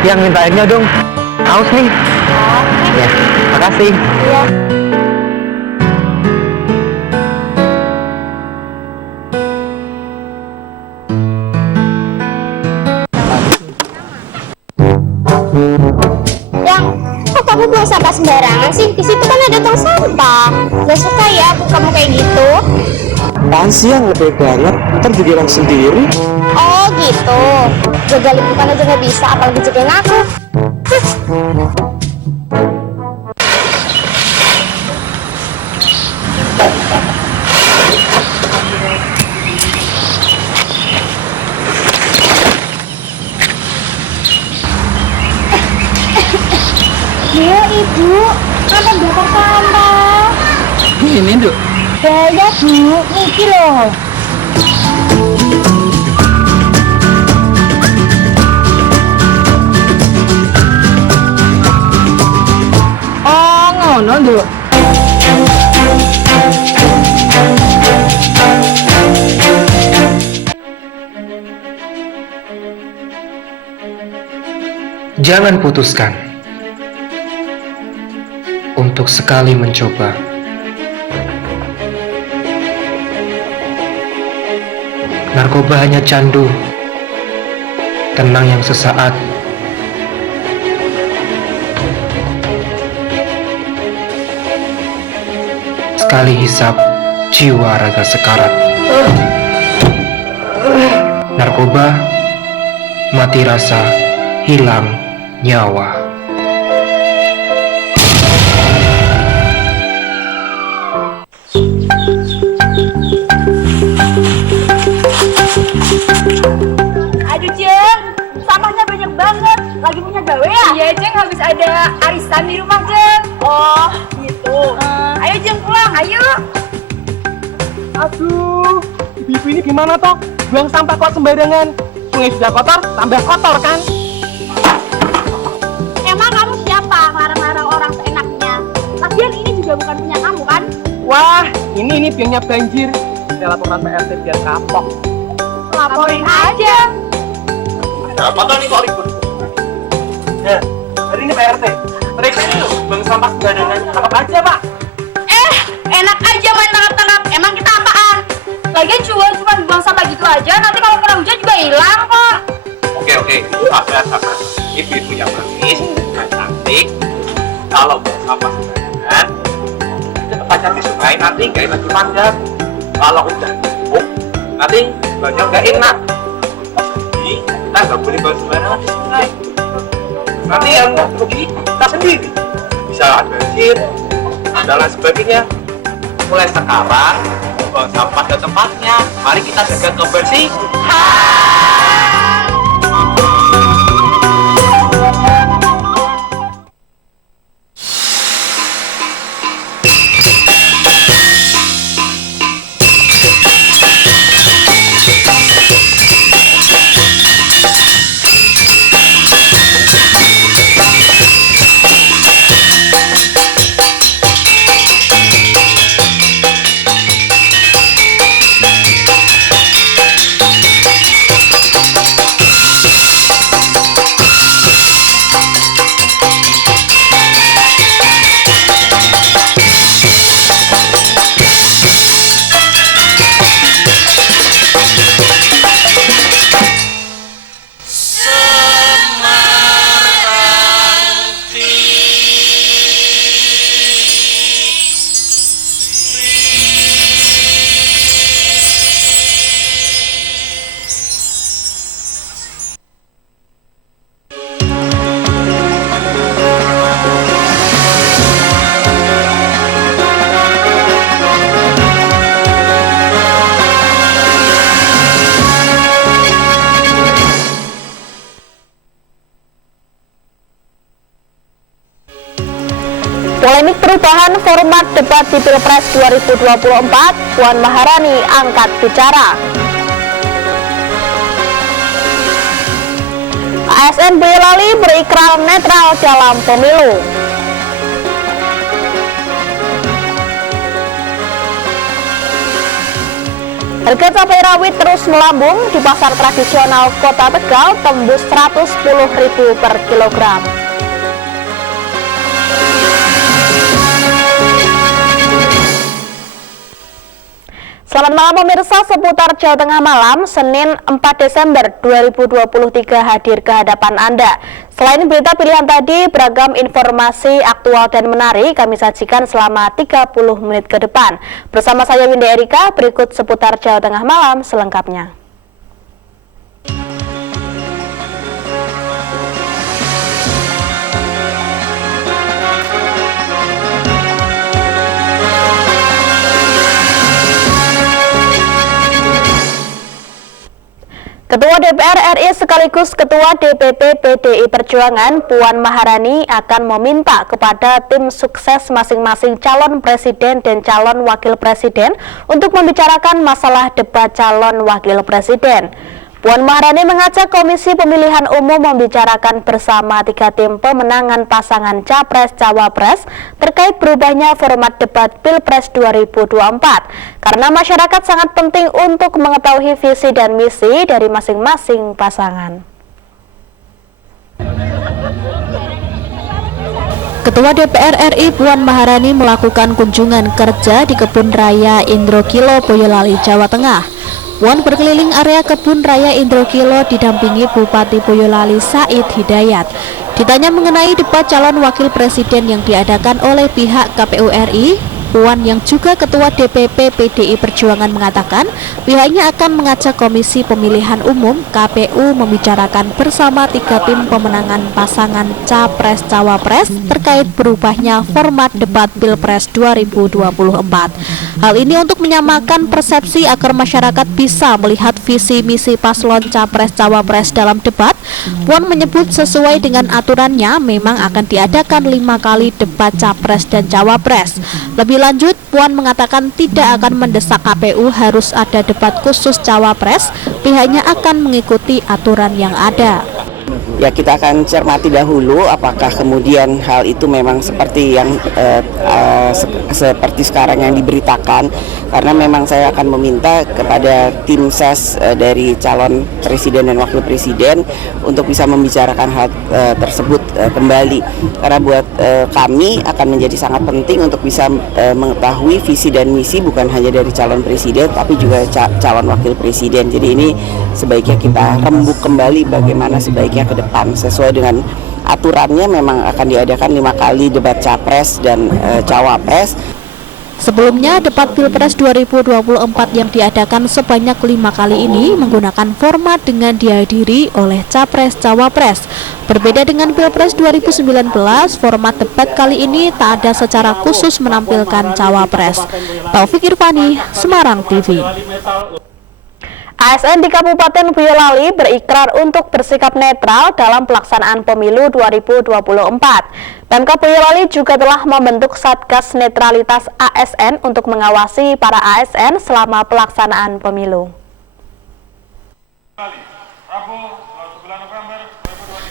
Yang minta airnya dong. Haus nih. Ya, makasih. Iya. Yang, kok kamu buang sampah sembarangan sih? Di situ kan ada tong sampah. Gak suka ya aku kamu kayak gitu. Apaan sih yang lebih banget? Ntar jadi orang sendiri. Oh gitu. Jaga lingkungan aja gak bisa, apalagi jagain aku. Iya ibu, kenapa bakar sampah? Ini, Duk. Gaya bu, iki loh. Oh, ngono, Duk. Jangan putuskan untuk sekali mencoba. Narkoba hanya candu, tenang yang sesaat. Sekali hisap, jiwa raga sekarat. Narkoba, mati rasa, hilang nyawa. Aduh Jeng, sampahnya banyak banget. Lagi punya gawe ya? Iya Jeng, habis ada arisan di rumah Jeng. Oh gitu. Ayo Jeng pulang, ayo. Aduh, ibu ini gimana toh? Buang sampah kok sembarangan. Sungai sudah kotor, tambah kotor kan? Emang kamu siapa larang-larang orang seenaknya? Lagian ini juga bukan punya kamu kan? Wah, ini biangnya banjir. Saya laporan PRT biar kapok. Laporin aja. Ada apa tuh nih kok ribut? Ya, hari ini PRT. Mereka ini loh, buang sampah sembarangan. Apa aja, Pak? Enak aja main tangkap-tangkap. Emang kita apaan? Lagian cuma buang sampah gitu aja. Nanti kalau kena hujan juga hilang kok. Oke, sabar. Ibu yang manis dan cantik. Kalau buang sampah sembarangan, cepat pacar di sungai, nanti nggak enak dipandang. Kalau udah numpuk, nanti banyak nggak enak. Jadi kita nggak boleh buang sembarangan di sungai. Nanti yang rugi kita sendiri. Bisa banjir dan lain sebagainya. Mulai sekarang buang sampah ke tempatnya. Mari kita jaga kebersihan. Polemik perubahan format debat di Pilpres 2024, Puan Maharani angkat bicara. ASN Boyolali berikrar netral dalam pemilu. Harga cabai rawit terus melambung di pasar tradisional Kota Tegal tembus Rp110.000 per kilogram. Selamat malam pemirsa, seputar Jawa Tengah malam, Senin 4 Desember 2023 hadir ke hadapan Anda. Selain berita pilihan tadi, beragam informasi aktual dan menarik kami sajikan selama 30 menit ke depan. Bersama saya Winda Erika, berikut seputar Jawa Tengah malam selengkapnya. Ketua DPR RI sekaligus Ketua DPP PDI Perjuangan Puan Maharani akan meminta kepada tim sukses masing-masing calon presiden dan calon wakil presiden untuk membicarakan masalah debat calon wakil presiden. Puan Maharani mengajak Komisi Pemilihan Umum membicarakan bersama 3 tim pemenangan pasangan Capres-Cawapres terkait berubahnya format debat Pilpres 2024 karena masyarakat sangat penting untuk mengetahui visi dan misi dari masing-masing pasangan. Ketua DPR RI Puan Maharani melakukan kunjungan kerja di Kebun Raya Indrokilo, Boyolali, Jawa Tengah. Puan berkeliling area Kebun Raya Indrokilo didampingi Bupati Boyolali Said Hidayat. Ditanya mengenai debat calon wakil presiden yang diadakan oleh pihak KPU RI, Puan yang juga Ketua DPP PDI Perjuangan mengatakan pihaknya akan mengajak Komisi Pemilihan Umum KPU membicarakan bersama 3 tim pemenangan pasangan Capres-Cawapres terkait berubahnya format debat Pilpres 2024. Hal ini untuk menyamakan persepsi agar masyarakat bisa melihat visi misi paslon Capres-Cawapres dalam debat. Puan menyebut sesuai dengan aturannya memang akan diadakan 5 kali debat Capres dan Cawapres. Lebih lanjut, Puan mengatakan tidak akan mendesak KPU harus ada debat khusus Cawapres, pihaknya akan mengikuti aturan yang ada. Ya, kita akan cermati dahulu apakah kemudian hal itu memang seperti yang seperti sekarang yang diberitakan, karena memang saya akan meminta kepada tim ses dari calon presiden dan wakil presiden untuk bisa membicarakan hal tersebut kembali, karena buat kami akan menjadi sangat penting untuk bisa mengetahui visi dan misi bukan hanya dari calon presiden tapi juga calon wakil presiden. Jadi ini sebaiknya kita rembuk kembali bagaimana sebaiknya ke depan. Sesuai dengan aturannya memang akan diadakan 5 kali debat Capres dan Cawapres. Sebelumnya, debat Pilpres 2024 yang diadakan sebanyak 5 kali ini menggunakan format dengan dihadiri oleh Capres-Cawapres. Berbeda dengan Pilpres 2019, format debat kali ini tak ada secara khusus menampilkan Cawapres. Taufik Irfani, Semarang TV. ASN di Kabupaten Boyolali berikrar untuk bersikap netral dalam pelaksanaan pemilu 2024. Pemkab Boyolali juga telah membentuk Satgas Netralitas ASN untuk mengawasi para ASN selama pelaksanaan pemilu.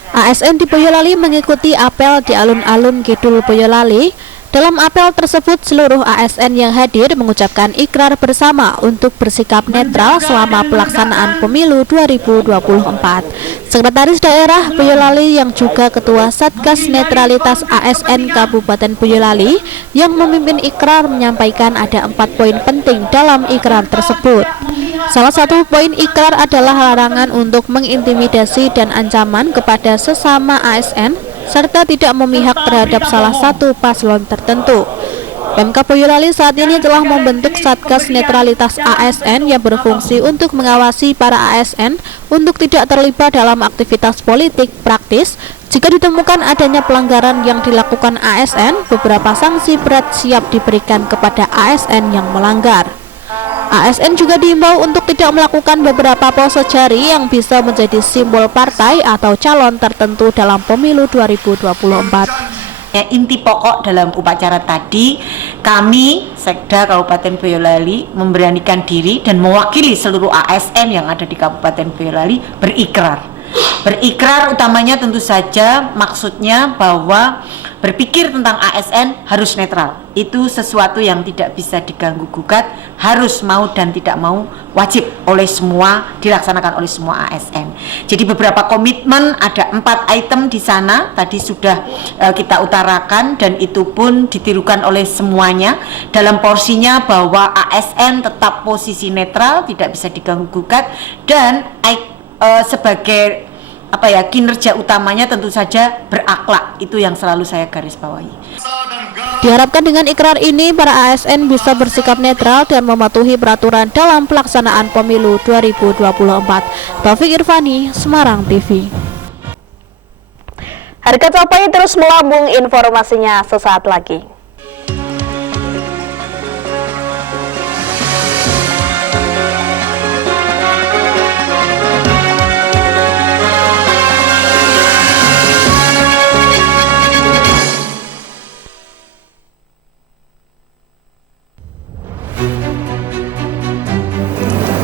ASN di Boyolali mengikuti apel di alun-alun Kidul Boyolali. Dalam apel tersebut, seluruh ASN yang hadir mengucapkan ikrar bersama untuk bersikap netral selama pelaksanaan pemilu 2024. Sekretaris Daerah Boyolali yang juga Ketua Satgas Netralitas ASN Kabupaten Boyolali yang memimpin ikrar menyampaikan ada 4 poin penting dalam ikrar tersebut. Salah satu poin ikrar adalah larangan untuk mengintimidasi dan ancaman kepada sesama ASN serta tidak memihak terhadap salah satu paslon tertentu. Pemkab Boyolali saat ini telah membentuk Satgas Netralitas ASN yang berfungsi untuk mengawasi para ASN untuk tidak terlibat dalam aktivitas politik praktis. Jika ditemukan adanya pelanggaran yang dilakukan ASN, beberapa sanksi berat siap diberikan kepada ASN yang melanggar. ASN juga diimbau untuk tidak melakukan beberapa pose jari yang bisa menjadi simbol partai atau calon tertentu dalam pemilu 2024. Inti pokok dalam upacara tadi, kami Sekda Kabupaten Boyolali memberanikan diri dan mewakili seluruh ASN yang ada di Kabupaten Boyolali berikrar utamanya tentu saja maksudnya bahwa berpikir tentang ASN harus netral. Itu sesuatu yang tidak bisa diganggu gugat, harus mau dan tidak mau, wajib oleh semua, dilaksanakan oleh semua ASN. Jadi beberapa komitmen, ada 4 item di sana tadi sudah kita utarakan, dan itu pun ditirukan oleh semuanya dalam porsinya bahwa ASN tetap posisi netral, tidak bisa diganggu gugat, dan sebagai kinerja utamanya tentu saja berakhlak. Itu yang selalu saya garis bawahi. Diharapkan dengan ikrar ini para ASN bisa bersikap netral dan mematuhi peraturan dalam pelaksanaan pemilu 2024. Taufik Irvani, Semarang TV. Harga cabai terus melambung, informasinya sesaat lagi.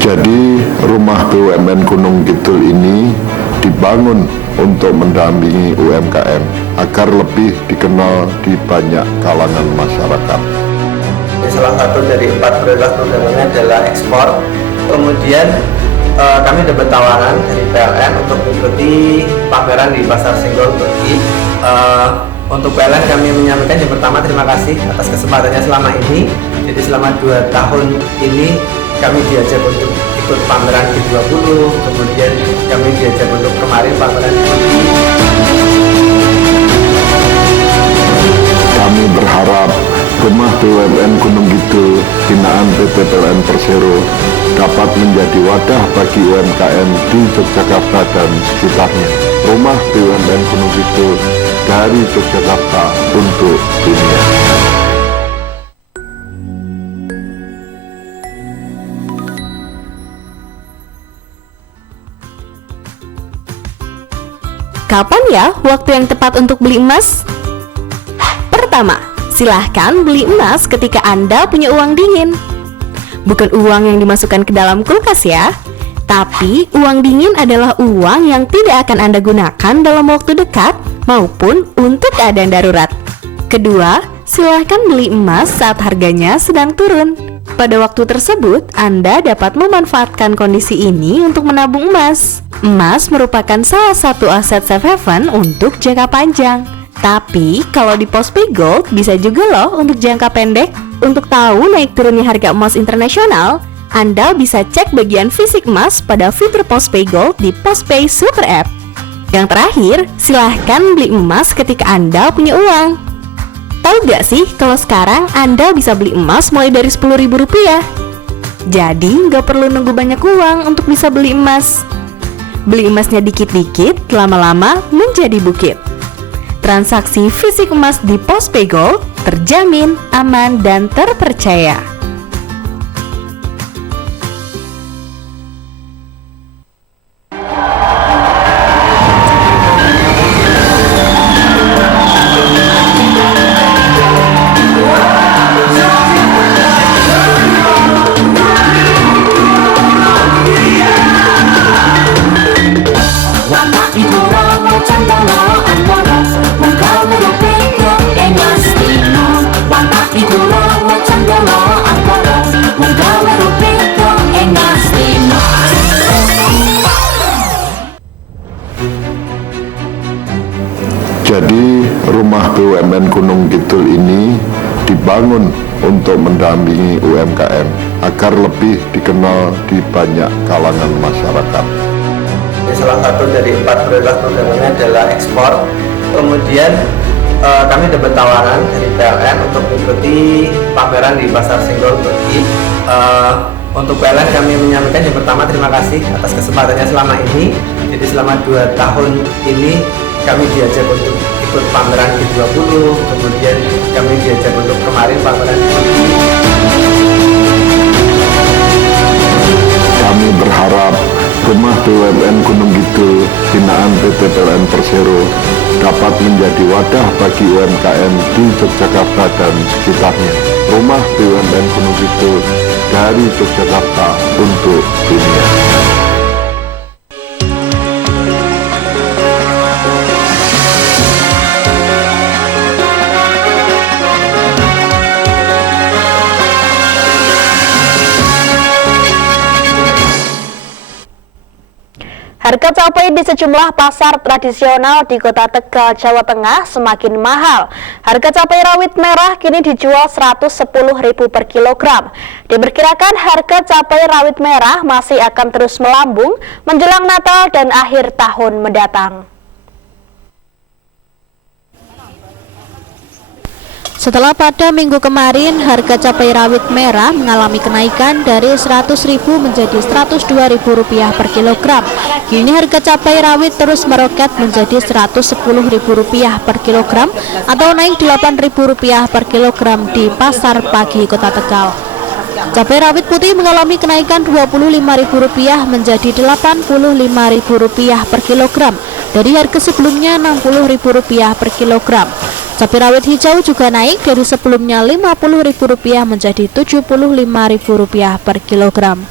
Jadi rumah BUMN Gunung Kidul ini dibangun untuk mendampingi UMKM agar lebih dikenal di banyak kalangan masyarakat. Salah satu dari 4 prioritas programnya adalah ekspor. Kemudian kami dapat tawaran dari PLN untuk mengikuti pameran di Pasar Senggol Turki. Untuk PLN kami menyampaikan yang pertama terima kasih atas kesempatannya selama ini. Jadi selama 2 tahun ini kami diajak untuk ikut pameran G20, kemudian kami diajak untuk kemarin pameran di Turki. Kami berharap rumah BUMN Gunung Kidul binaan PT PLN Persero dapat menjadi wadah bagi UMKM di Yogyakarta dan sekitarnya. Rumah BUMN Gunung Kidul dari Yogyakarta untuk dunia. Kapan ya waktu yang tepat untuk beli emas? Pertama, silahkan beli emas ketika Anda punya uang dingin. Bukan uang yang dimasukkan ke dalam kulkas ya, tapi uang dingin adalah uang yang tidak akan Anda gunakan dalam waktu dekat maupun untuk keadaan darurat. Kedua, silahkan beli emas saat harganya sedang turun. Pada waktu tersebut, Anda dapat memanfaatkan kondisi ini untuk menabung emas. Emas merupakan salah satu aset safe haven untuk jangka panjang. Tapi, kalau di Postpay Gold bisa juga loh untuk jangka pendek. Untuk tahu naik turunnya harga emas internasional, Anda bisa cek bagian fisik emas pada fitur Postpay Gold di Postpay Super App. Yang terakhir, silahkan beli emas ketika Anda punya uang. Tahu gak sih kalau sekarang Anda bisa beli emas mulai dari Rp10.000? Jadi nggak perlu nunggu banyak uang untuk bisa beli emas. Beli emasnya dikit-dikit, lama-lama menjadi bukit. Transaksi fisik emas di Postpay Gold terjamin, aman, dan terpercaya. Jadi rumah BUMN Gunung Kidul ini dibangun untuk mendampingi UMKM agar lebih dikenal di banyak kalangan masyarakat. Salah satu dari 4 prioritas programnya adalah ekspor. Kemudian kami dapat tawaran dari PLN untuk mengikuti pameran di Pasar Senggol Turki. Untuk PLN kami menyampaikan yang pertama terima kasih atas kesempatannya selama ini. Jadi selama 2 tahun ini kami diajak untuk ikut pameran G20, kemudian kami diajak untuk kemarin pameran di Turki. Kami berharap rumah BUMN Gunung Kidul binaan PT PLN Persero dapat menjadi wadah bagi UMKM di Yogyakarta dan sekitarnya. Rumah BUMN Gunung Kidul dari Yogyakarta untuk dunia. Harga cabai di sejumlah pasar tradisional di Kota Tegal, Jawa Tengah semakin mahal. Harga cabai rawit merah kini dijual Rp110.000 per kilogram. Diperkirakan harga cabai rawit merah masih akan terus melambung menjelang Natal dan akhir tahun mendatang. Setelah pada minggu kemarin harga cabai rawit merah mengalami kenaikan dari Rp100.000 menjadi Rp102.000 per kilogram. Kini harga cabai rawit terus meroket menjadi Rp110.000 per kilogram atau naik Rp8.000 per kilogram di Pasar Pagi Kota Tegal. Cabai rawit putih mengalami kenaikan Rp25.000 menjadi Rp85.000 per kilogram dari harga sebelumnya Rp60.000 per kilogram. Cabai rawit hijau juga naik dari sebelumnya Rp50.000 menjadi Rp75.000 per kilogram.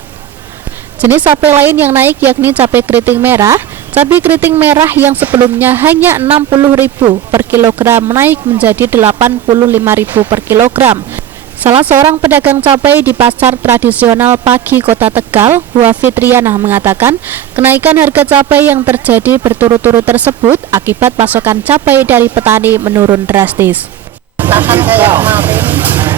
Jenis cabai lain yang naik yakni cabai keriting merah. Cabai keriting merah yang sebelumnya hanya Rp60.000 per kilogram naik menjadi Rp85.000 per kilogram. Salah seorang pedagang cabai di pasar tradisional Pagi Kota Tegal, Bu Fitriana mengatakan, kenaikan harga cabai yang terjadi berturut-turut tersebut akibat pasokan cabai dari petani menurun drastis. Lahan kayak kemarin,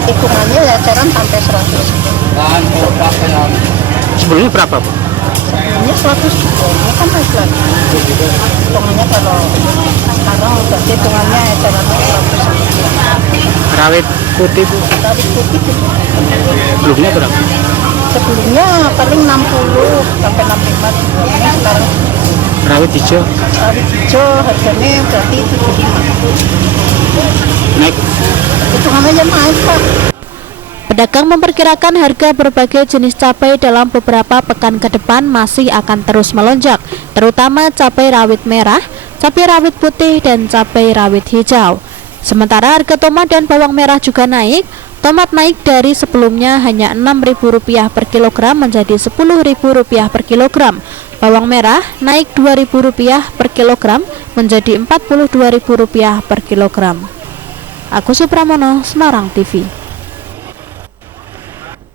hitungannya ya eceran sampai 100. Sebelumnya berapa, Bu? Sebelumnya 100, ini kan naik lagi. Hitungannya kalau sekarang udah hitungannya ecerannya 100. Rawit putih, Bu? Rawit putih itu Sebelumnya berapa? sebelumnya paling 60 sampai 65. Ini sekarang Rawit hijau harganya berarti 75. naik. Hitungannya naik, Pak. Pedagang memperkirakan harga berbagai jenis cabai dalam beberapa pekan ke depan masih akan terus melonjak, terutama cabai rawit merah, cabai rawit putih, dan cabai rawit hijau. Sementara harga tomat dan bawang merah juga naik. Tomat naik dari sebelumnya hanya Rp6.000 per kilogram menjadi Rp10.000 per kilogram. Bawang merah naik Rp2.000 per kilogram menjadi Rp42.000 per kilogram. Agus Supramono, Semarang TV.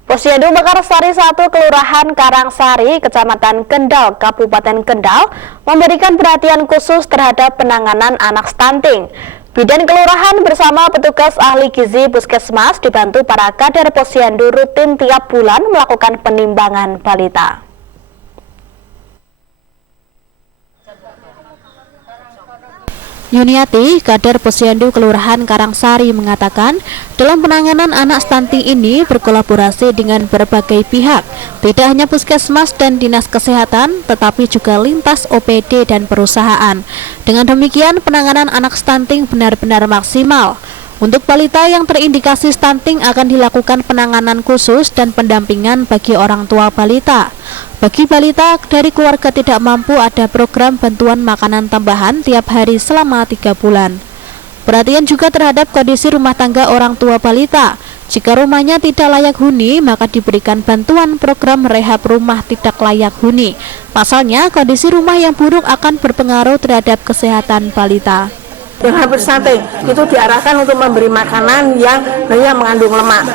Posyandu Mekarsari 1 Kelurahan Karangsari, Kecamatan Kendal, Kabupaten Kendal memberikan perhatian khusus terhadap penanganan anak stunting. Bidan Kelurahan bersama petugas ahli gizi Puskesmas dibantu para kader posyandu rutin tiap bulan melakukan penimbangan balita. Yuniati, kader posyandu Kelurahan Karangsari mengatakan, dalam penanganan anak stunting ini berkolaborasi dengan berbagai pihak, tidak hanya Puskesmas dan Dinas Kesehatan, tetapi juga lintas OPD dan perusahaan. Dengan demikian, penanganan anak stunting benar-benar maksimal. Untuk balita yang terindikasi stunting akan dilakukan penanganan khusus dan pendampingan bagi orang tua balita. Bagi balita dari keluarga tidak mampu ada program bantuan makanan tambahan tiap hari selama 3 bulan. Perhatian juga terhadap kondisi rumah tangga orang tua balita. Jika rumahnya tidak layak huni, maka diberikan bantuan program rehab rumah tidak layak huni. Pasalnya, kondisi rumah yang buruk akan berpengaruh terhadap kesehatan balita. Yang hampir stunting itu diarahkan untuk memberi makanan yang banyak mengandung lemak.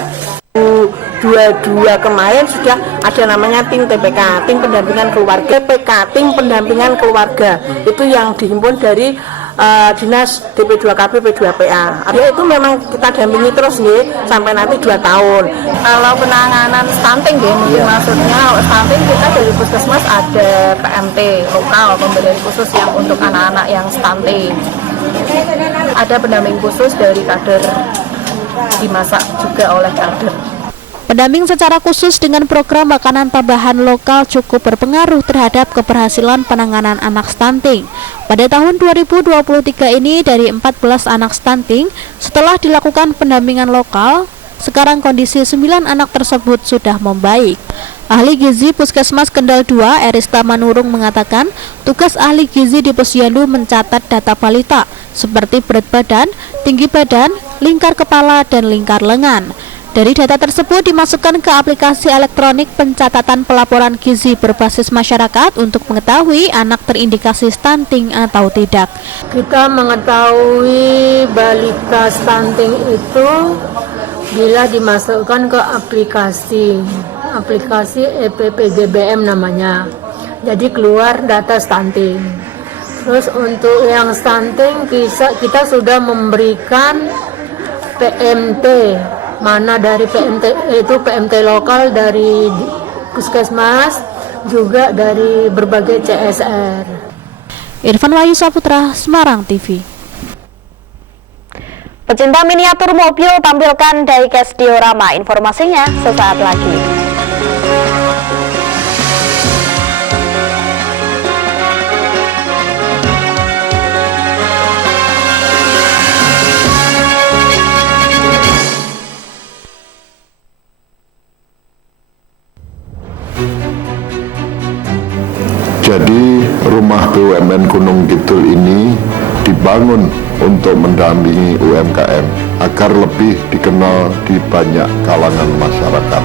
22 kemarin sudah ada namanya tim TPK, tim pendampingan keluarga, PK, tim pendampingan keluarga. Itu yang dihimpun dari Dinas DP2KB P2PA. Ya itu memang kita dampingi terus nih sampai nanti 2 tahun. Kalau penanganan stunting maksudnya stunting kita dari Puskesmas ada PMT lokal, pemberian khusus yang untuk anak-anak yang stunting. Ada pendamping khusus dari kader, dimasak juga oleh kader. Pendamping secara khusus dengan program makanan tambahan lokal cukup berpengaruh terhadap keberhasilan penanganan anak stunting. Pada tahun 2023 ini dari 14 anak stunting, setelah dilakukan pendampingan lokal, sekarang kondisi 9 anak tersebut sudah membaik. Ahli gizi Puskesmas Kendal 2, Erista Manurung mengatakan, tugas ahli gizi di posyandu mencatat data balita seperti berat badan, tinggi badan, lingkar kepala, dan lingkar lengan. Dari data tersebut dimasukkan ke aplikasi elektronik pencatatan pelaporan gizi berbasis masyarakat untuk mengetahui anak terindikasi stunting atau tidak. Kita mengetahui balita stunting itu bila dimasukkan ke aplikasi EPPGBM namanya. jadi keluar data stunting. Terus untuk yang stunting kita sudah memberikan PMT, mana dari PMT itu PMT lokal dari puskesmas, juga dari berbagai CSR. Irfan Wahyu Saputra, Semarang TV. Pecinta miniatur mobil tampilkan diecast diorama. Informasinya sesaat lagi. Jadi rumah BUMN Gunung Kidul ini dibangun untuk mendampingi UMKM agar lebih dikenal di banyak kalangan masyarakat.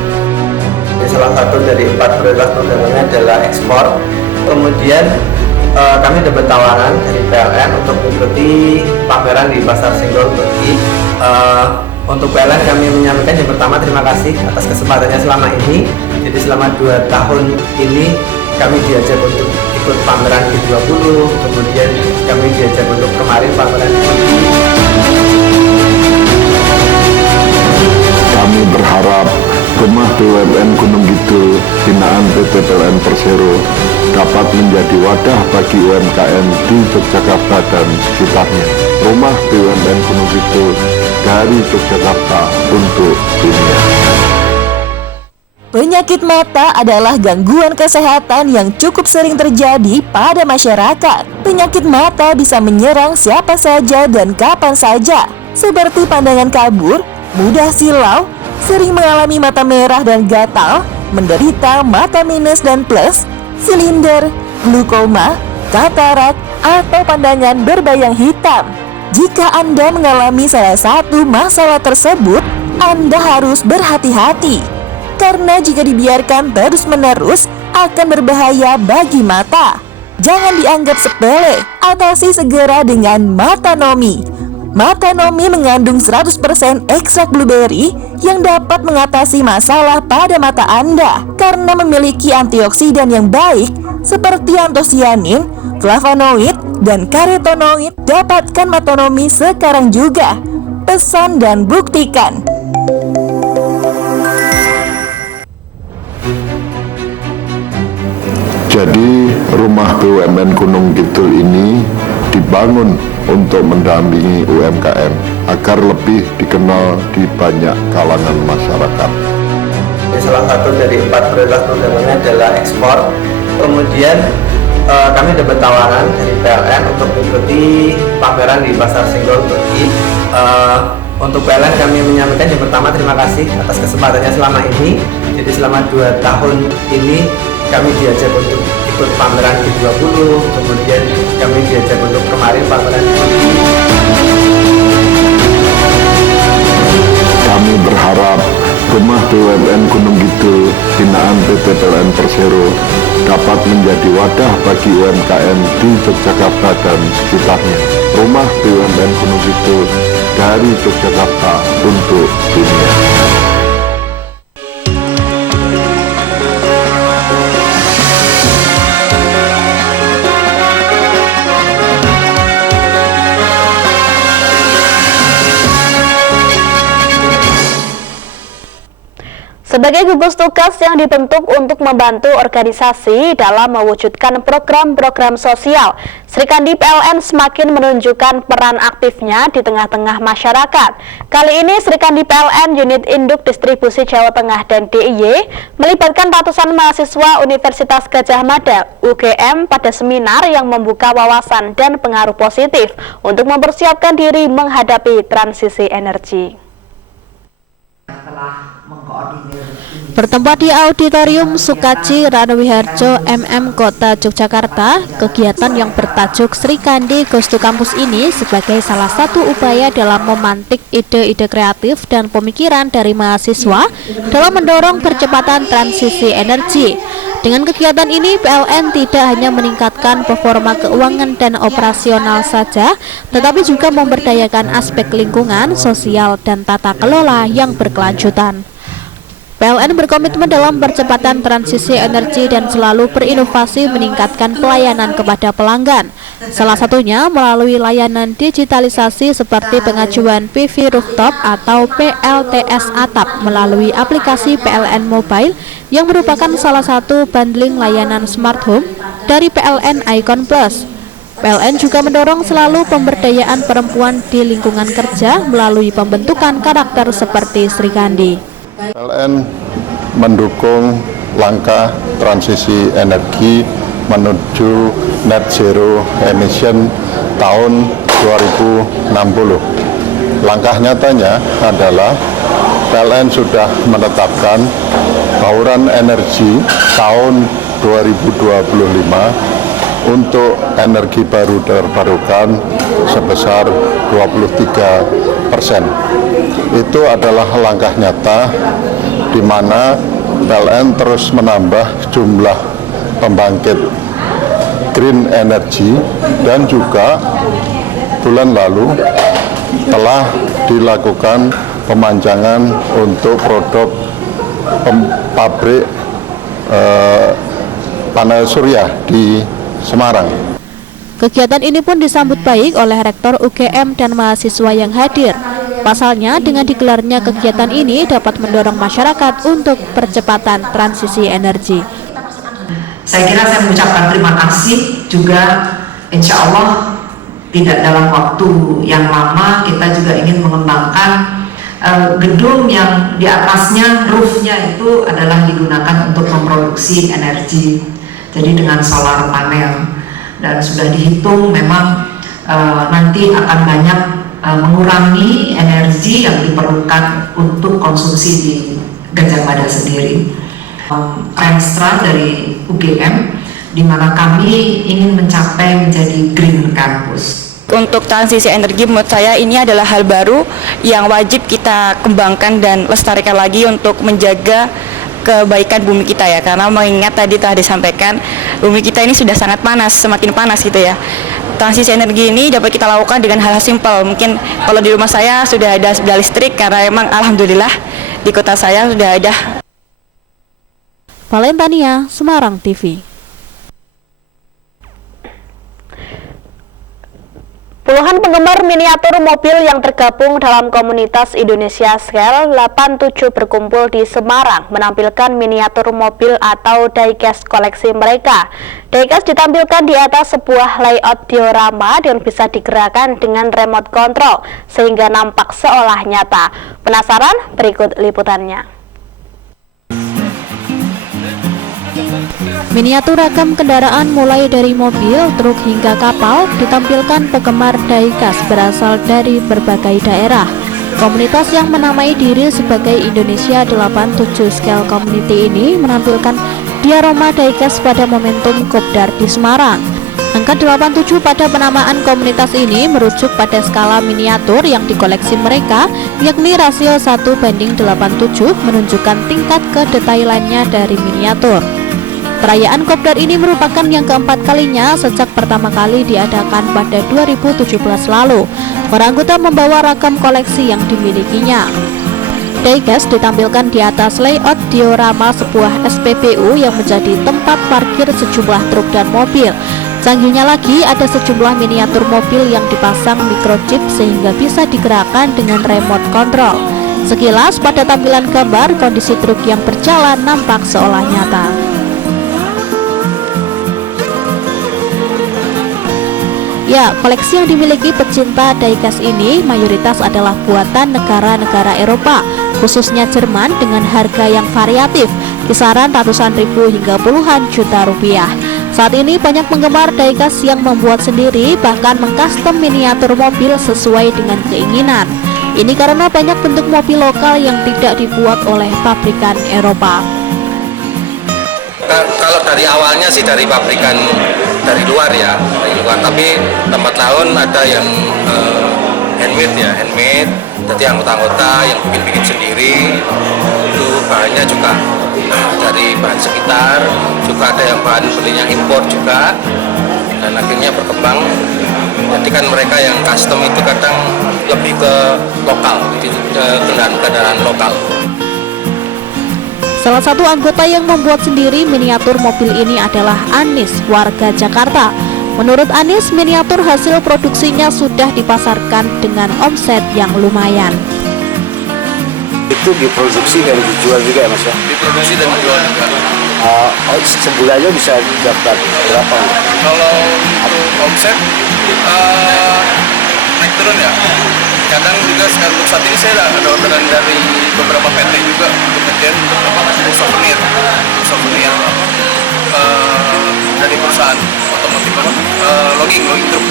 Salah satu dari 4 prioritas programnya adalah ekspor. Kemudian kami dapat tawaran dari PLN untuk mengikuti pameran di Pasar Senggol Turki. Untuk PLN kami menyampaikan yang pertama terima kasih atas kesempatannya selama ini. Jadi selama 2 tahun ini kami diajak untuk ikut pameran G20, kemudian kami diajak untuk kemarin pameran Turki. Kami berharap rumah BUMN Gunung Kidul binaan PT PLN Persero dapat menjadi wadah bagi UMKM di Yogyakarta dan sekitarnya. Rumah BUMN Gunung Kidul dari Yogyakarta untuk dunia. Penyakit mata adalah gangguan kesehatan yang cukup sering terjadi pada masyarakat. Penyakit mata bisa menyerang siapa saja dan kapan saja, seperti pandangan kabur, mudah silau, sering mengalami mata merah dan gatal, menderita mata minus dan plus, silinder, glaukoma, katarak, atau pandangan berbayang hitam. Jika Anda mengalami salah satu masalah tersebut, Anda harus berhati-hati. Karena jika dibiarkan terus-menerus akan berbahaya bagi mata. Jangan dianggap sepele, atasi segera dengan Matanomi. Matanomi mengandung 100% ekstrak blueberry yang dapat mengatasi masalah pada mata Anda karena memiliki antioksidan yang baik seperti antosianin, flavonoid, dan karotenoid. Dapatkan Matanomi sekarang juga. Pesan dan buktikan. Jadi rumah BUMN Gunung Kidul ini dibangun untuk mendampingi UMKM agar lebih dikenal di banyak kalangan masyarakat. Salah satu dari 4 prioritas programnya adalah ekspor. Kemudian kami dapat tawaran dari PLN untuk mengikuti pameran di Pasar Senggol Turki. Untuk PLN kami menyampaikan yang pertama terima kasih atas kesempatannya selama ini. Jadi selama 2 tahun ini kami diajak untuk ikut pameran G20, kemudian kami diajak untuk kemarin pameran Turki. Kami berharap rumah BUMN Gunung Kidul binaan PT PLN Persero dapat menjadi wadah bagi UMKM di Yogyakarta dan sekitarnya. Rumah BUMN Gunung Kidul dari Yogyakarta untuk dunia. Sebagai gugus tugas yang dibentuk untuk membantu organisasi dalam mewujudkan program-program sosial, Srikandi PLN semakin menunjukkan peran aktifnya di tengah-tengah masyarakat. Kali ini Srikandi PLN Unit Induk Distribusi Jawa Tengah dan DIY melibatkan ratusan mahasiswa Universitas Gadjah Mada UGM pada seminar yang membuka wawasan dan pengaruh positif untuk mempersiapkan diri menghadapi transisi energi. Bertempat di Auditorium Sukaci Ranuwiharjo MM Kota Yogyakarta, kegiatan yang bertajuk Srikandi Goes to Campus ini sebagai salah satu upaya dalam memantik ide-ide kreatif dan pemikiran dari mahasiswa dalam mendorong percepatan transisi energi. Dengan kegiatan ini, PLN tidak hanya meningkatkan performa keuangan dan operasional saja, tetapi juga memberdayakan aspek lingkungan, sosial, dan tata kelola yang berkelanjutan. PLN berkomitmen dalam percepatan transisi energi dan selalu berinovasi meningkatkan pelayanan kepada pelanggan. Salah satunya melalui layanan digitalisasi seperti pengajuan PV rooftop atau PLTS atap melalui aplikasi PLN Mobile yang merupakan salah satu bundling layanan smart home dari PLN Icon Plus. PLN juga mendorong selalu pemberdayaan perempuan di lingkungan kerja melalui pembentukan karakter seperti Sri Kandi. PLN mendukung langkah transisi energi menuju net zero emission tahun 2060. Langkah nyatanya adalah PLN sudah menetapkan bauran energi tahun 2025 untuk energi baru terbarukan sebesar 23%. Itu adalah langkah nyata di mana PLN terus menambah jumlah pembangkit green energy dan juga bulan lalu telah dilakukan pemanjangan untuk produk pabrik panel surya di Semarang. Kegiatan ini pun disambut baik oleh Rektor UGM dan mahasiswa yang hadir. Pasalnya, dengan digelarnya kegiatan ini dapat mendorong masyarakat untuk percepatan transisi energi. Saya kira saya mengucapkan terima kasih juga, insya Allah tidak dalam waktu yang lama kita juga ingin mengembangkan gedung yang di atasnya, roofnya itu adalah digunakan untuk memproduksi energi. Jadi dengan solar panel, dan sudah dihitung memang nanti akan banyak mengurangi energi yang diperlukan untuk konsumsi di Gajah Mada sendiri. Renstra dari UGM, di mana kami ingin mencapai menjadi green campus. Untuk transisi energi menurut saya ini adalah hal baru yang wajib kita kembangkan dan lestarikan lagi untuk menjaga kebaikan bumi kita ya, karena mengingat tadi telah disampaikan bumi kita ini sudah sangat panas, semakin panas gitu ya. Transisi energi ini dapat kita lakukan dengan hal simpel. Mungkin kalau di rumah saya sudah ada sepeda listrik karena emang alhamdulillah di kota saya sudah ada. Valentania, Semarang TV. Puluhan penggemar miniatur mobil yang tergabung dalam komunitas Indonesia Scale 87 berkumpul di Semarang menampilkan miniatur mobil atau diecast koleksi mereka. Diecast ditampilkan di atas sebuah layout diorama dan bisa digerakkan dengan remote control sehingga nampak seolah nyata. Penasaran? Berikut liputannya. Miniatur ragam kendaraan mulai dari mobil, truk hingga kapal ditampilkan penggemar diecast berasal dari berbagai daerah. Komunitas yang menamai diri sebagai Indonesia 87 Scale Community ini menampilkan diorama diecast pada momentum Kopdar di Semarang. Angka 87 pada penamaan komunitas ini merujuk pada skala miniatur yang dikoleksi mereka, yakni rasio 1:87 menunjukkan tingkat kedetailannya dari miniatur. Perayaan Kopdar ini merupakan yang keempat kalinya sejak pertama kali diadakan pada 2017 lalu. Para anggota membawa ragam koleksi yang dimilikinya. Diecast ditampilkan di atas layout diorama sebuah SPBU yang menjadi tempat parkir sejumlah truk dan mobil. Canggihnya lagi, ada sejumlah miniatur mobil yang dipasang microchip sehingga bisa digerakkan dengan remote control. Sekilas pada tampilan gambar, kondisi truk yang berjalan nampak seolah nyata. Ya, koleksi yang dimiliki pecinta diecast ini mayoritas adalah buatan negara-negara Eropa, khususnya Jerman dengan harga yang variatif, kisaran ratusan ribu hingga puluhan juta rupiah. Saat ini banyak penggemar diecast yang membuat sendiri, bahkan mengcustom miniatur mobil sesuai dengan keinginan. Ini karena banyak bentuk mobil lokal yang tidak dibuat oleh pabrikan Eropa. Kalau dari awalnya sih dari pabrikan dari luar ya, tapi lambat laun ada yang handmade ya, jadi anggota-anggota yang bikin sendiri, itu bahannya juga dari bahan sekitar, juga ada yang bahan belinya impor juga, dan akhirnya berkembang. Jadi kan mereka yang custom itu kadang lebih ke lokal, kendaraan lokal. Salah satu anggota yang membuat sendiri miniatur mobil ini adalah Anis, warga Jakarta. Menurut Anis, miniatur hasil produksinya sudah dipasarkan dengan omset yang lumayan. Itu diproduksi dan dijual juga ya Mas ya? Diproduksi dan dijual juga. Sebulannya bisa dapat berapa? Kalau untuk omset naik turun ya. Kadang juga sekarang untuk saat ini saya ada orderan dari beberapa PT juga untuk kerjaan untuk souvenir dari perusahaan otomotif logging truk.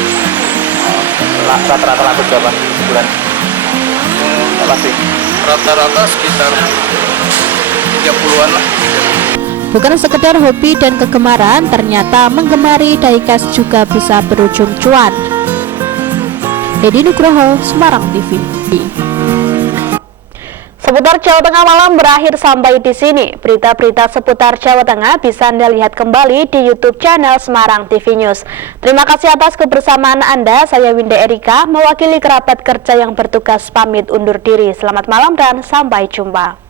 Rata-rata laku berapa sebulan? Pasti. Rata-rata sekitar 30-an lah. Bukan sekedar hobi dan kegemaran, ternyata menggemari diecast juga bisa berujung cuan. Edi Nugroho, Semarang TV. Seputar Jawa Tengah malam berakhir sampai di sini. Berita-berita seputar Jawa Tengah bisa Anda lihat kembali di YouTube channel Semarang TV News. Terima kasih atas kebersamaan Anda. Saya Winda Erika, mewakili kerabat kerja yang bertugas pamit undur diri. Selamat malam dan sampai jumpa.